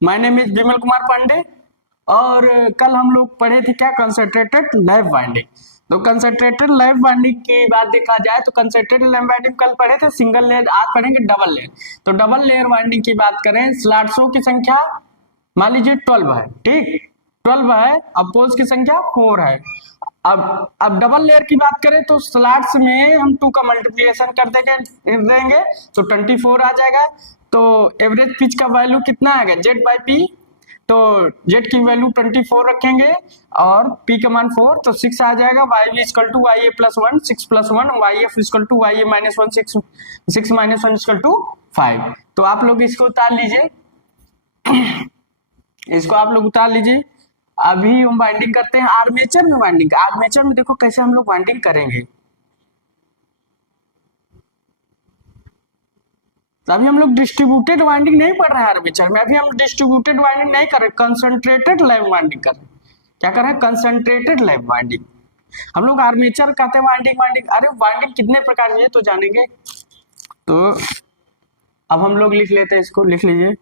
My name is Vimal Kumar Pandey. और कल हम लोग पढ़े थे क्या, कंसंट्रेटेड लैब वाइंडिंग। तो कंसंट्रेटेड लैब वाइंडिंग की बात देखा जाए तो कंसंट्रेटेड लैब वाइंडिंग कल पढ़े थे सिंगल लेयर, आज पढ़ेंगे डबल लेयर। तो डबल लेयर वाइंडिंग की बात करें, स्लॉट्सों की संख्या मान लीजिए 12 है, ठीक 12 है, अब पोल्स की संख्या 4 है। अब डबल लेयर की बात करें तो स्लॉट्स में हम 2 का मल्टीप्लिकेशन कर देंगे तो 24 आ जाएगा। तो एवरेज पिच का वैल्यू कितना आएगा, जेड बाई पी। तो जेड की वैल्यू 24 रखेंगे और पी का मान 4, तो 6 आ जाएगा। Y B equal to Y A plus 1, 6 plus 1, Y F equal to Y A minus 1, 6 minus 1 equal to 5। तो आप लोग इसको उतार लीजिए, इसको आप लोग उतार लीजिए। अभी हम बाइंडिंग करते हैं आर्मेचर में। बाइंडिंग आर्मेचर में देखो कैसे हम लोग बाइंडिंग करेंगे। तो अभी हम लोग डिस्ट्रीब्यूटेड वाइंडिंग नहीं पढ़ रहे हैं आर्मेचर में, अभी हम डिस्ट्रीब्यूटेड वाइंडिंग नहीं कर रहे, कंसंट्रेटेड लैब वाइंडिंग कर रहे हैं। क्या कर रहे हैं, कंसंट्रेटेड लैब वाइंडिंग। हम लोग आर्मेचर कहते हैं वाइंडिंग। वाइंडिंग अरे वाइंडिंग कितने प्रकार की है तो जानेंगे। तो अब हम लोग लिख लेते हैं, इसको लिख लीजिए।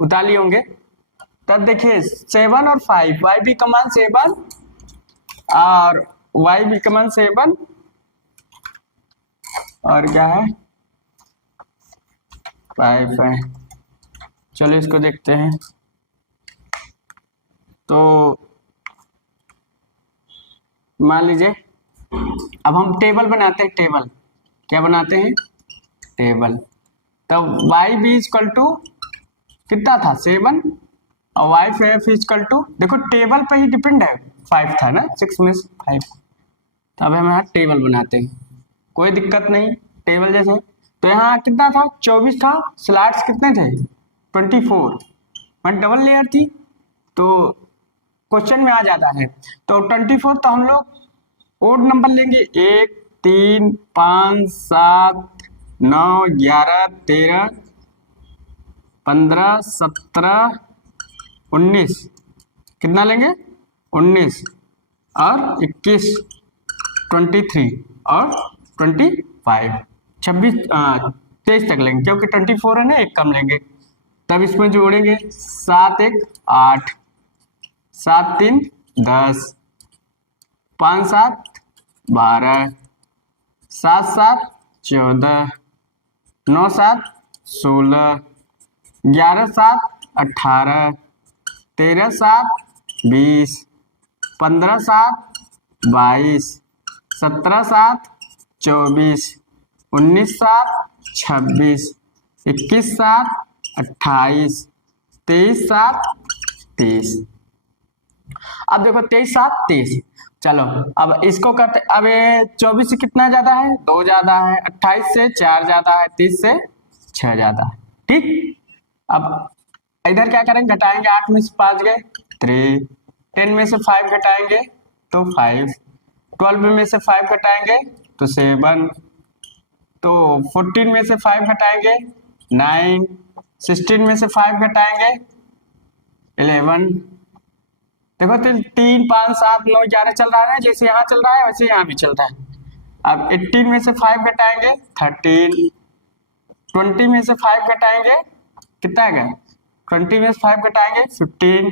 उतार लिए होंगे। तब देखिए 7 और 5, वाई बी कमान 7 और वाई बी कमान 7 और क्या है 5 है। चलो इसको देखते हैं। तो मान लीजिए अब हम टेबल बनाते हैं, टेबल क्या बनाते हैं, टेबल। तब वाई बी इक्वल टू कितना था 7 और वाई एफ इक्वल टू, देखो टेबल पे ही डिपेंड है, 5 था ना, 6 में 5। तब हम यहाँ टेबल बनाते हैं, कोई दिक्कत नहीं, टेबल जैसे। तो यहाँ कितना था 24 था, स्लॉट्स कितने थे 24, वन डबल लेयर थी। तो क्वेश्चन में आ जाता है तो 24, तो हम लोग ओड नंबर लेंगे 1 3 5 7 9 11 13 15 17 19, कितना लेंगे 19 और 21 23 और 25 26 23 तक लेंगे, क्योंकि 24 है ना, एक कम लेंगे। तब इसमें जोड़ेंगे 7 1 8, 7 3 10, 5 7 12, 7 7 14, 9 7 16, 11 7 18, 13 7 20, 15 7 22, 17 7 24, 19 7 26, 21 7 28, 23 7 30। अब देखो 23 7 30। चलो अब इसको करते, अब 24 से कितना ज्यादा है 2 ज्यादा है, 28 से 4 ज्यादा है, 30 से 6 ज्यादा है, ठीक। अब इधर क्या करेंगे, घटाएंगे, 8 में से 5 गए 3, 10 में से 5 घटाएंगे तो 5, 12 में से 5 घटाएंगे तो 7, तो 14 में से 5 घटाएंगे 9, 16 में से 5 घटाएंगे 11। देखो 3 5 7 9 11 चल रहा है ना, जैसे यहाँ चल रहा है वैसे यहाँ भी चल रहा है। अब 18 में से 5 घटाएंगे 13, 20 में से 5 घटाएंगे कितना आएगा, 20 में से 5 घटाएंगे 15,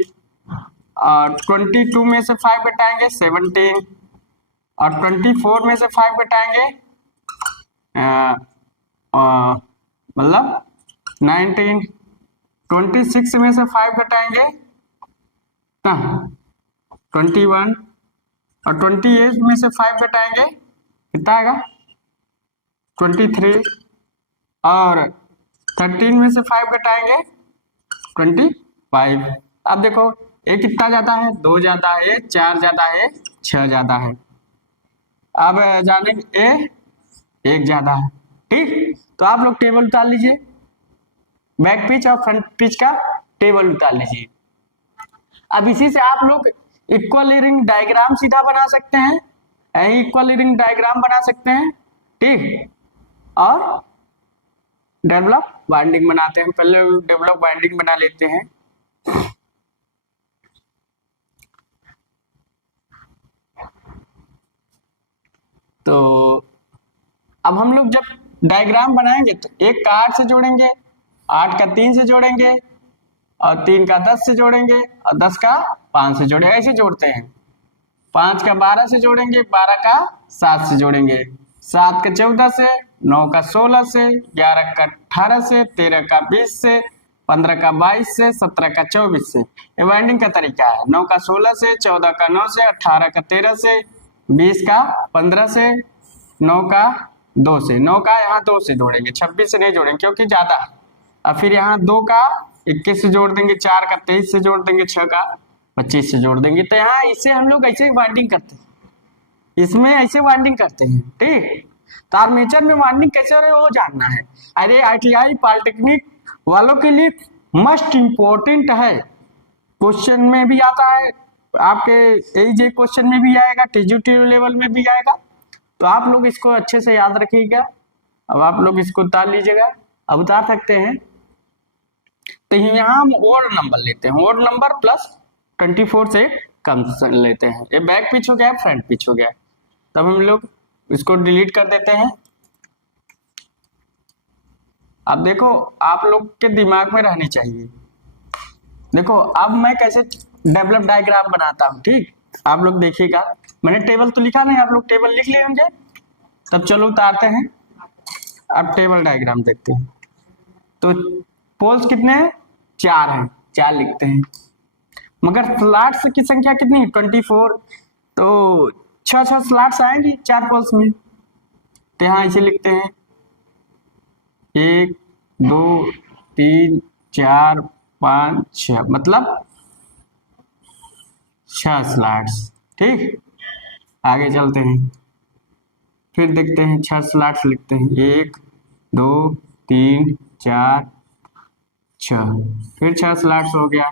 और 22 में से 5 घटाएंगे 17, और 24 में से 5 घटाएंगे मतलब 19, 26 में से 5 घटाएंगे 21, और 28 में से 5 घटाएंगे कितना आएगा 23, और 13 में से 5 घटाएंगे 25। अब देखो एक कितना जाता है 2 जाता है, 4 जाता है, 6 जाता है। अब जाने ए 1 ज्यादा है, ठीक। तो आप लोग टेबल उतार लीजिए, बैक पिच और फ्रंट पिच का टेबल उतार लीजिए। अब इसी से आप लोग इक्वलिंग डायग्राम सीधा बना सकते हैं, इक्वलिंग डायग्राम बना सकते हैं, ठीक। और डेवलप बाइंडिंग बनाते हैं, पहले डेवलप बाइंडिंग बना लेते हैं। तो अब हम लोग जब डायग्राम बनाएंगे तो 1 का 8 से जोड़ेंगे, 8 का 3 से जोड़ेंगे, और 3 का 10 से जोड़ेंगे, और 10 का 5 से जोड़ेंगे। ऐसे जोड़ते हैं। 5 का 12 से जोड़ेंगे, 12 का 7 से जोड़ेंगे, 7 का 14 से, 9 का 16 से, 11 का 18 से, 13 का 20 से, 15 का 22 से, 17 का 24 से। ये वाइंडिंग का तरीका है। 9 का 16 से, 14 का 9 से, 18 का 13 से, 20 का 15 से, 9 का 2 से, 9 का यहाँ 2 से जोड़ेंगे, 26 से नहीं जोड़ेंगे क्योंकि ज्यादा है। और फिर यहाँ 2 का 21 से जोड़ देंगे, 4 का 23 से जोड़ देंगे, 6 का 25 से जोड़ देंगे। तो यहाँ इससे हम लोग ऐसे वाइंडिंग करते हैं, इसमें ऐसे वाइंडिंग करते हैं। ठीक, तो आर्मेचर में वाइंडिंग कैसे हो रही है वो जानना है। अरे ITI पॉलिटेक्निक वालों के लिए मस्ट इम्पोर्टेंट है। क्वेश्चन में भी आता है, आपके AJ क्वेश्चन में भी आएगा, TGT लेवल में भी आएगा। तो आप लोग इसको अच्छे से याद रखिएगा। अब आप लोग इसको उतार लीजिएगा। अब उतार सकते हैं। तो यहाँ हम ओड नंबर लेते हैं, ओड नंबर प्लस 24 से कम लेते हैं। ये बैक पिच हो गया, फ्रंट पिच हो गया। तब हम लोग इसको डिलीट कर देते हैं। अब देखो, आप लोग के दिमाग में रहनी चाहिए। देखो अब मैं कैसे डेवलप डायग्राम बनाता हूँ। ठीक, आप लोग देखिएगा। मैंने टेबल तो लिखा नहीं, आप लोग टेबल लिख लिए होंगे। तब चलो उतारते हैं। अब टेबल डायग्राम देखते हैं। तो पोल्स कितने हैं? 4 हैं, 4 लिखते हैं। मगर स्लॉट्स की संख्या कितनी है? 24। तो 6 स्लॉट्स आएंगी 4 पोल्स में। तो यहाँ इसे लिखते हैं 1 2 3 4 5 6, मतलब 6 स्लॉट्स। ठीक, आगे चलते हैं। फिर देखते हैं 6 स्लॉट्स लिखते हैं, 1 2 3 4 6। फिर 6 स्लॉट्स हो गया।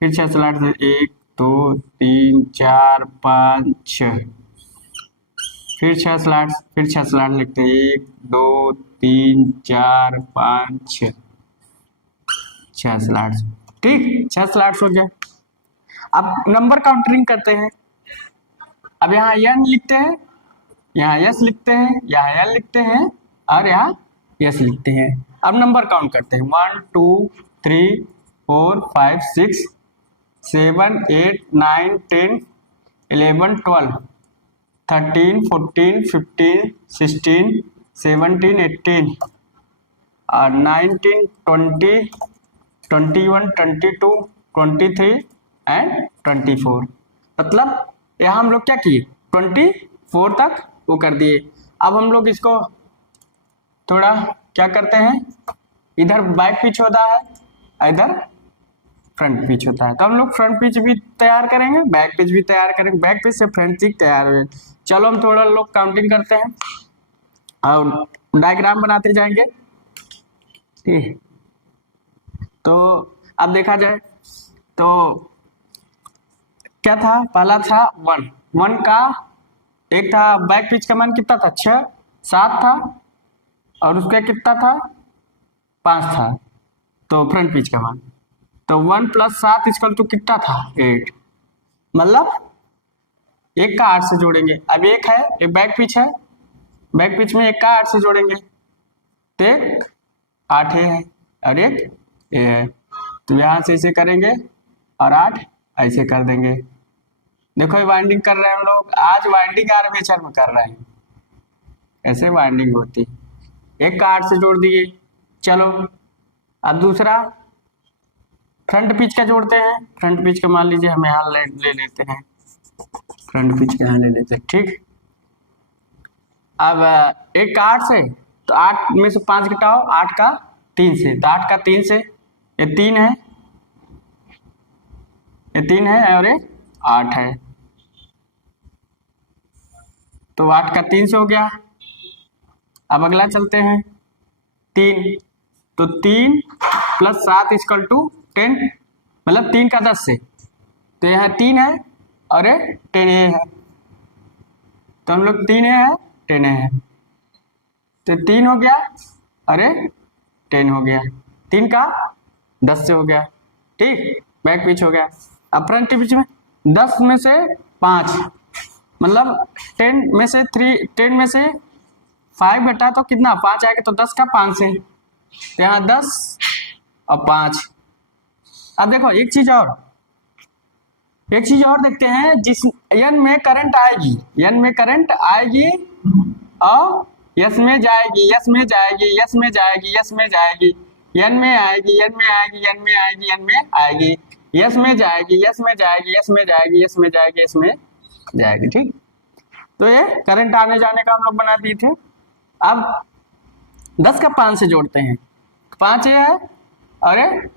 फिर 6 स्लॉट्स, 1 2 3 4 5 6। फिर 6 स्लॉट्स, फिर 6 स्लॉट लिखते हैं, 1 2 3 4 5 6, 6 स्लॉट्स। ठीक, 6 स्लॉट्स हो गया। अब नंबर काउंटरिंग करते हैं। अब यहाँ n लिखते हैं, यहाँ s लिखते हैं, यहाँ l लिखते हैं, और यहाँ s लिखते हैं। अब नंबर काउंट करते हैं, 1 2 3 4 5 6 7 8 9 10 11 12 13 14 15 16 17 18 और 19 20 21 22 23 एंड 24। मतलब यहाँ हम लोग क्या किए, 24 तक वो कर दिए। अब हम लोग इसको थोड़ा क्या करते हैं, इधर बैक पिच होता है, इधर फ्रंट पिच होता है। तो हम लोग फ्रंट पिच भी तैयार करेंगे, बैक पिच भी तैयार करेंगे। बैक पिच से फ्रंट पिच तैयार हो जाए। चलो हम थोड़ा लोग काउंटिंग करते हैं और डायग्राम बनाते जाएंगे। ठीक, तो अब देखा जाए तो क्या था, पहला था 1 का एक था, बैक पिच का मान कितना था, 6 7 था, और उसका कितना था, 5 था। तो फ्रंट पिच का मान, तो 1 + 7 इक्वल टू कितना था, 8। मतलब 1 का 8 से जोड़ेंगे। अब एक है, एक बैक पिच है, बैक पिच में 1 का 8 से जोड़ेंगे, तो एक 8 है और एक ए है। तो यहाँ से इसे करेंगे और 8 ऐसे कर देंगे। देखो ये वाइंडिंग कर रहे हैं हम लोग, आज वाइंडिंग आर्मेचर में कर रहे हैं, ऐसे वाइंडिंग होती। 1 का 8 से जोड़ दिए। चलो अब दूसरा फ्रंट पिच का जोड़ते हैं। फ्रंट पिच का मान लीजिए हम यहाँ ले लेते हैं, फ्रंट पिच का यहाँ ले लेते हैं। ठीक, अब 1 का 8 से, तो 8 में से 5 घटाओ, 8 का 3 से, तो 8 का 3 से, ये 3 है, ये 3 है और ये 8 है, तो 8 का 3 से हो गया। अब अगला चलते हैं 3, तो 3 + 7 = 10, मतलब 3 का 10 से, तो यहाँ 3 है और ये 10 है, तो हम लोग 3 है 10 है, तो 3 हो गया और ये 10 हो गया। 3 का 10 से हो गया। ठीक, बैक पिच हो गया। अब फ्रंट पिच में 10 में से 5, मतलब 10 में से 10 में से 5 घटा तो कितना 5 आएगा, तो 10 का 5 से, तो यहाँ 10 और 5। अब देखो एक चीज और देखते हैं, जिस n में करंट आएगी, n में करंट आएगी और यस में जाएगी, यस में जाएगी, यस में जाएगी, यस में जाएगी, n में आएगी, n में आएगी, n में आएगी, n में आएगी, यस में जाएगी, यस में जाएगी, यस में जाएगी, यस में जाएगी, यस में जाएगी। ठीक, तो ये करंट आने जाने का हम लोग बना दिए थे। अब 10 का 5 से जोड़ते हैं, 5 ये है और ये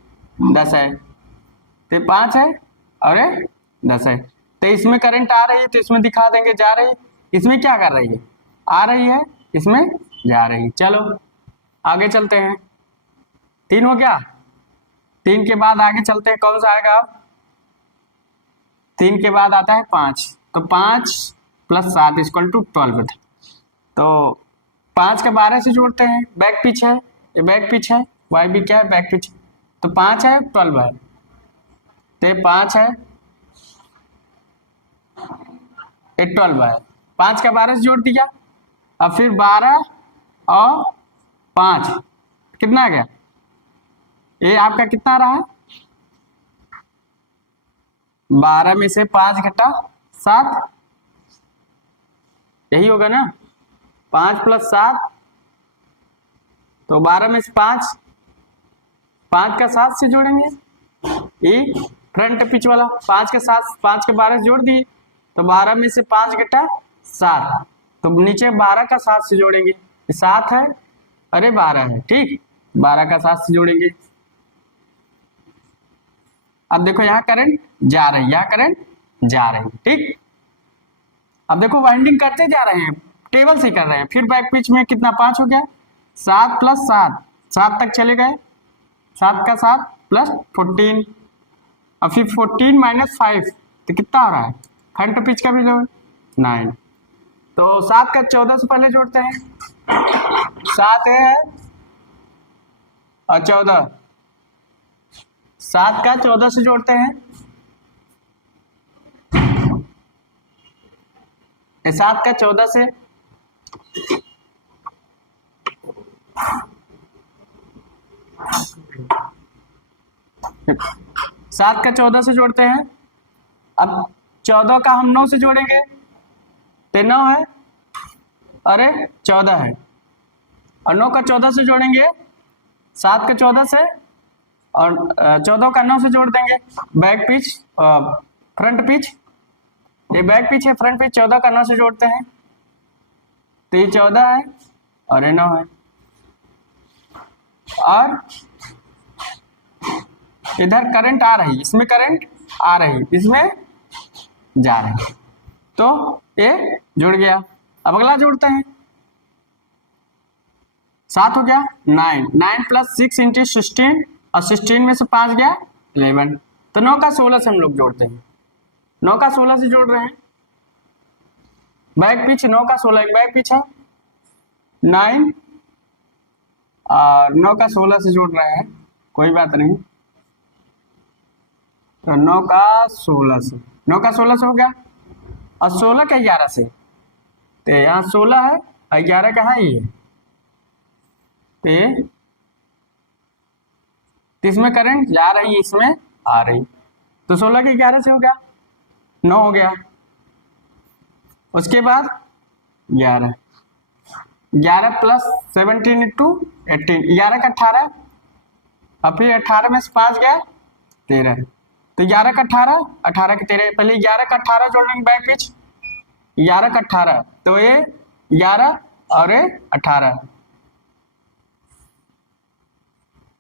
10 है, तो 5 है और ये 10 है, तो इसमें करंट आ रही है तो इसमें दिखा देंगे जा रही है, इसमें क्या कर रही है, आ रही है, इसमें जा रही है। चलो आगे चलते हैं, 3 हो गया, 3 के बाद आगे चलते हैं, कौन सा आएगा अब, 3 के बाद आता है 5, तो 5 + 7 = 12, तो 5 का 12 से जोड़ते हैं, बैक पिच है, ये बैक पिच है, वाई भी क्या है, बैक पिच, तो 5 है 12 है, तो 5 है, ये 12 है, 5 का 12 से जोड़ दिया, अब फिर 12 और 5 कितना आ गया, ये आपका कितना रहा, 12 में से 5 घटा 7, यही होगा ना, 5 + 7, तो 12 में से 5 का 7 से जोड़ेंगे, ये फ्रंट पिच वाला, 5 के 7, 5 के 12 से जोड़ दिए, तो 12 में से 5 घटा 7, तो नीचे 12 का 7 से जोड़ेंगे, 7 है अरे 12 है, ठीक, 12 का 7 से जोड़ेंगे। अब देखो यहाँ करंट जा रही है, यहाँ करंट जा रही है, ठीक। अब देखो वाइंडिंग करते जा रहे हैं, टेबल से कर रहे हैं, फिर बैक पिच में कितना 5 हो गया, 7 + 7, 7 तक चले गए, 7 का 7 + 14, और फिर 14 - 5 तो कितना हो रहा है, फ्रंट पिच का भी लो 9, तो 7 का 14 से पहले जोड़ते हैं, 7 है और 14, 7 का 14 से जोड़ते हैं, 7 का 14 से, सात का 14 से जोड़ते हैं, अब 14 का हम 9 से जोड़ेंगे, तो 9 है अरे 14 है, और 9 का 14 से जोड़ेंगे, 7 का 14 से, और 14 का 9 से जोड़ देंगे, बैक पिच फ्रंट पिच, ये बैक पिच है, फ्रंट पिच 14 का 9 से जोड़ते हैं, तो ये 14 है और ये 9 है, और इधर करंट आ रही, इसमें करंट आ रही, इसमें जा रही, तो ये जुड़ गया। अब अगला जोड़ते हैं, 7 हो गया 9, 9 + 6 × 16, और 16 में से 5 गया 11, तो 9 का 16 से हम लोग जोड़ते हैं, 9 का 16 से जोड़ रहे हैं, बैक पिच 9 का 16 एक बैक पिच है, 9 और 9 का 16 से जोड़ रहे हैं, कोई बात नहीं, तो 9 का 16 से, 9 का 16 से हो गया, और 16 का 11 से, तो यहाँ 16 है और 11 का है ये, तो इसमें करंट जा रही है, इसमें आ रही, तो 16 के 11 से हो गया 9 हो गया, उसके बाद 11 + 17 × 18, 11 का 18, और फिर 18 में से 5 गया 13, तो 11 का 18, 18 का 13, पहले 11 का 18 जोड़ लेंगे बैक पिच, 11 का 18, तो ये 11 और ये 18,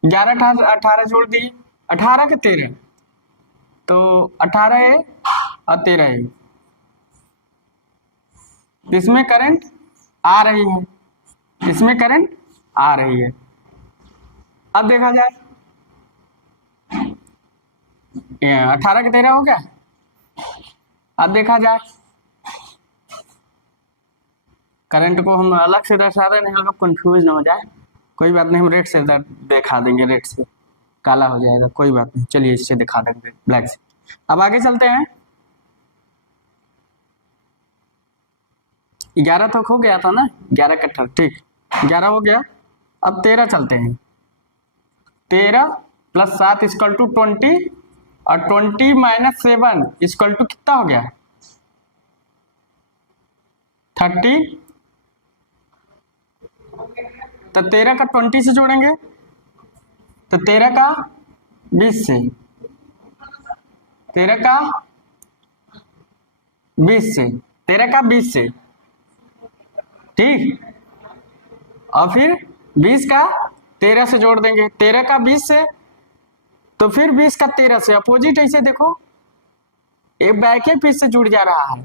11 18 जोड़ दिए, 18 के 13, तो 18 है और 13 है, इसमें करंट आ रही है, इसमें करंट आ रही है। अब देखा जाए, 18 के 13 हो गया, अब देखा जाए, करंट को हम अलग से दर्शा रहे हैं, हम लोग कंफ्यूज ना हो जाए, कोई बात नहीं, हम रेड से दिखा देंगे, रेड से काला हो जाएगा, कोई बात नहीं, चलिए इससे दिखा देंगे ब्लैक से। अब आगे चलते हैं, 11 तक हो गया था ना, 11 कट्ठा, ठीक, 11 हो गया। अब 13 चलते हैं। 13 प्लस 7 इक्वल टू 20 और 20 माइनस 7 इक्वल टू कितना हो गया 30। तो 13 का 20 से जोड़ेंगे तो 13 का 20 से, 13 का 20 से, 13 का 20 से, ठीक। और फिर 20 का 13 से जोड़ देंगे, 13 का 20 से, तो फिर 20 का 13 से। अपोजिट ऐसे देखो, एक बैक एक पीस से जुड़ जा रहा है,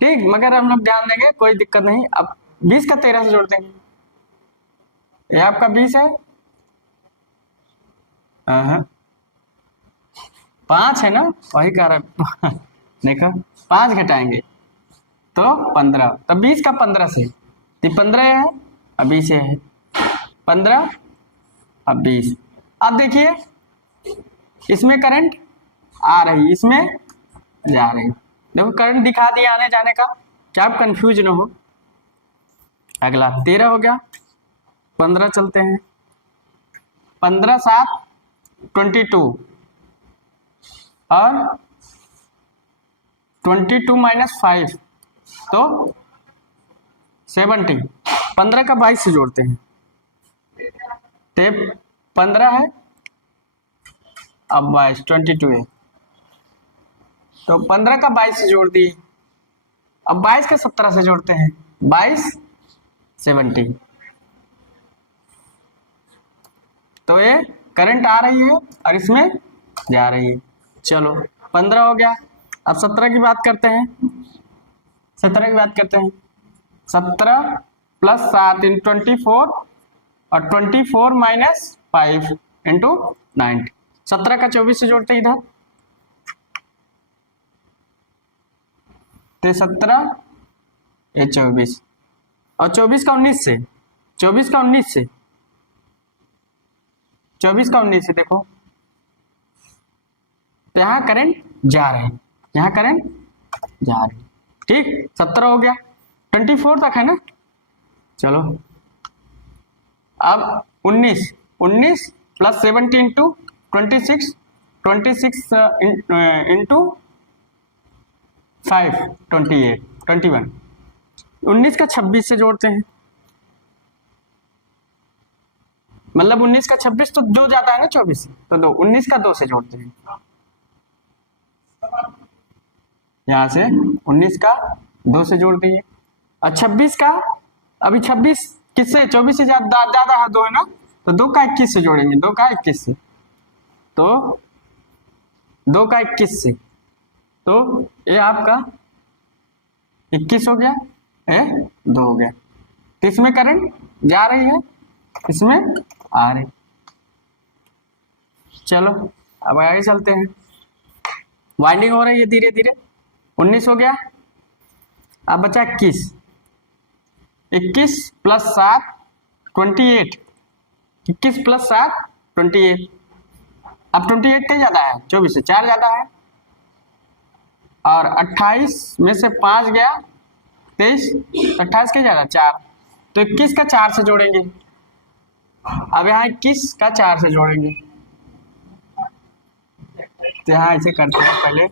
ठीक, मगर हम लोग ध्यान देंगे, कोई दिक्कत नहीं। अब 20 का 13 से जोड़ देंगे, ये आपका 20 है, 5 है ना, वही कह रहा है देखो 5 घटाएंगे तो 15, तब 20 का 15 से, तो 15 है अब 20 है, 15 अब 20। अब देखिए इसमें करंट आ रही, इसमें जा रही, देखो करंट दिखा दिया आने जाने का, क्या आप कंफ्यूज ना हो। अगला 13 हो गया, 15 चलते हैं, 15 7 22 और 22 माइनस 5 तो 70, 15 का 22 से जोड़ते हैं, तो 15 है, अब 22 22 है, तो 15 का 22 से जोड़ दिए। अब 22 का 17 से जोड़ते हैं, 22 70, तो ये करंट आ रही है और इसमें जा रही है। चलो 15 हो गया। अब 17 की बात करते हैं, 17 की बात करते हैं, 17 प्लस 7 इन 24 और 24 माइनस 5 इंटू 90, 17 का 24 से जोड़ते हैं इधर, तो 17 ये 24 और 24 का 19 से, 24 का 19 से, 24 का 19 से देखो, तो यहाँ करंट जा रहे हैं, यहाँ करंट जा रही, ठीक। 17 हो गया, 24 तक है ना। चलो अब 19 प्लस 70 इंटू 26 इंटू 5 28 21, 19 का 26 से जोड़ते हैं, मतलब 19 का 26 तो 2 जाता है ना 24, तो 2, 19 का 2 से जोड़ते हैं, यहां से 19 का 2 से जोड़ दिए। और 26 का, अभी 26 किससे, 24 से ज्यादा है 2 है ना, तो 2 का 21 से जोड़ेंगे, 2 का 21 से, तो 2 का 21 से, तो ये आपका 21 हो गया, ये 2 हो गया। तो इसमें करंट जा रही है, इसमें आ रही। चलो अब आगे चलते हैं, वाइंडिंग हो रही है धीरे धीरे। 19 हो गया, अब बचा 21, 21 प्लस 7 28, 21 प्लस 7 28, अब 28 क्या ज्यादा है 24 से 4 ज्यादा है, और 28 में से 5 गया 23, 28 क्या ज्यादा 4, तो 21 का 4 से जोड़ेंगे। अब यहाँ 21 का 4 से जोड़ेंगे, तो यहाँ ऐसे करते हैं, पहले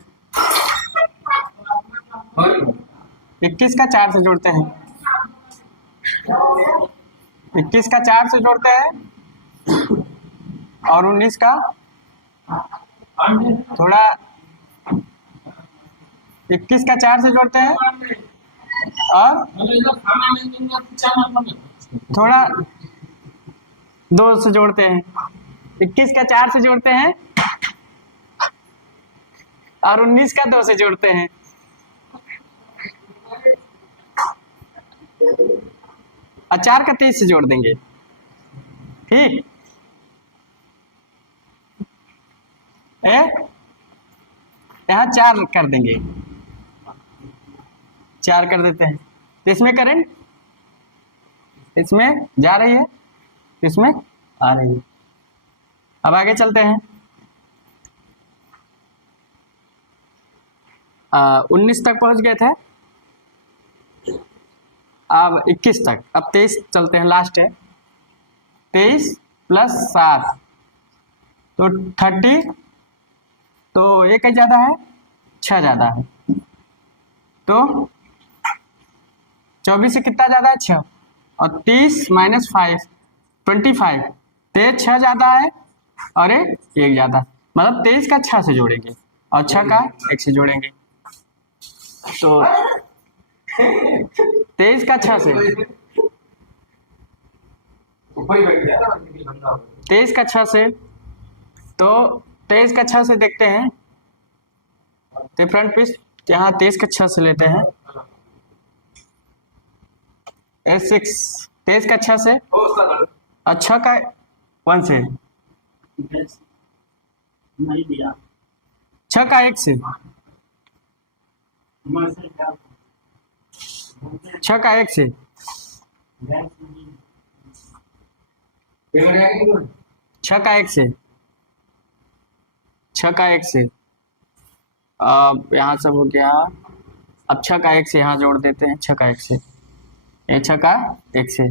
21 का 4 से जोड़ते हैं, 21 का 4 से जोड़ते हैं, और 19 का थोड़ा, 21 का 4 से जोड़ते हैं और थोड़ा 2 से जोड़ते हैं, 21 का 4 से जोड़ते हैं और 19 का 2 से जोड़ते हैं, और 4 का 23 से जोड़ देंगे, ठीक। यहाँ 4 कर देंगे, 4 कर देते हैं, तो इसमें करंट इसमें जा रही है, इसमें आ रही है। अब आगे चलते हैं, 19 तक पहुंच गए थे, अब 21 तक, अब 23 चलते हैं, लास्ट है। 23 प्लस 7 तो 30, तो एक है ज्यादा है, 6 ज्यादा है, तो 24 से कितना ज्यादा है, 6, और 30 माइनस 5 25, तो 6 ज्यादा है और एक ज्यादा, मतलब 23 का 6 से जोड़ेंगे और 6 का 1 से जोड़ेंगे, तो 23 का 6 से, 23 का 6 से, तो 23 का 6 से देखते हैं, तो फ्रंट पीस यहाँ 23 का 6 से लेते हैं, 6, 23 का 6 से, अच्छा का 1 से, 6 का 1 से, 6 का 1 से, 6 का 1 से, 6 का 1 से, अब यहाँ सब हो गया, अब 6 का 1 से यहाँ जोड़ देते हैं, 6 का 1 से, ये 6 का 1 से,